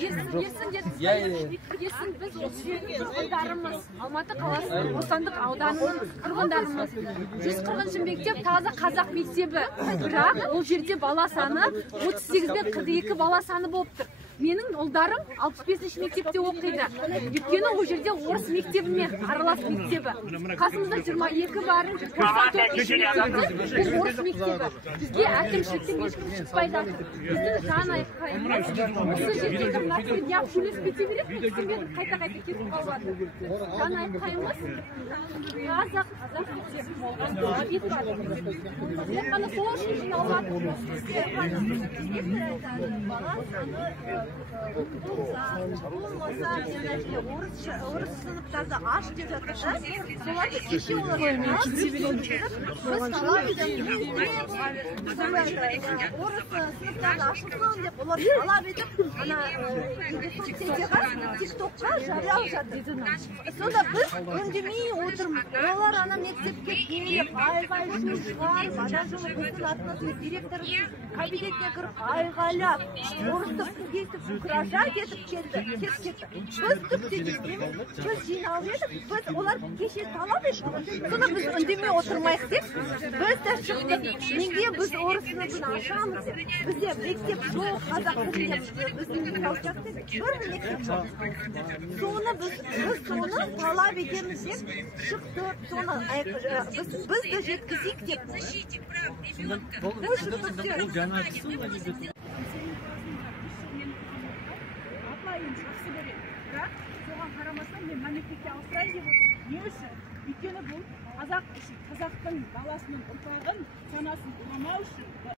Есін біз осы тұрғындарымыз, Алматы қаласының Бостандық ауданының тұрғындарымыз. 140 мектеп таза қазақ мектебі. Бірақ ол жерде бала саны 38 бен 42 бала саны болып тұр. Менің ұлдарым 65 мектепте оқиды. Өйткені ол жерде орыс мектебімен аралас мектебі. Қасымызда 22 барын 94 мектебі бұл орыс мектебі. Бізге әкімшіліктен ешкім шықпайды. Біздің жан айқайымыз осы жердегі мына дияқ шөлес кете береді, сіздермен қайта-қайта кетіп қалады. Жан айқайымыз қазақ мектебі болған объект бар. Тек қана сол үшін жиналған. Орыс сыныптарды аш деп жатыр да, соларды кеше олар біз талап етіп орыс сыныптарды ашылсын деп олар талап етіп соцсетиға, тиктокқа жариялап жатыр. Сонда біз үндемей отырмыз. Олар ана мектепке келіп айғай-шу шығарып, ана жылы біздің атымызды директорымыз кабинетіне кіріп айғайлап, орысты естіп угрожать етіп кетті. Біз түкте дейміз, біз жиналып едік, біз олар кеше талап етіп, сонда біз үндемей отырмайық деп, біз де шықтық. Неге біз орыс сыныбын ашамыз деп, бізде мектеп жоқ, қазақ тілінде біздің мектеп деп, бір мектеп жоқ. Соны біз соны талап етеміз деп шықтық, соны біз де жеткізейік деп. Бұл жаңа кісі жақсы көреді. Бірақ соған қарамастан мен мемлекетке ауыстырайын деп отырмын. Не үшін? Өйткені бұл қазақтың баласының ұрпағын, санасын уламау үшін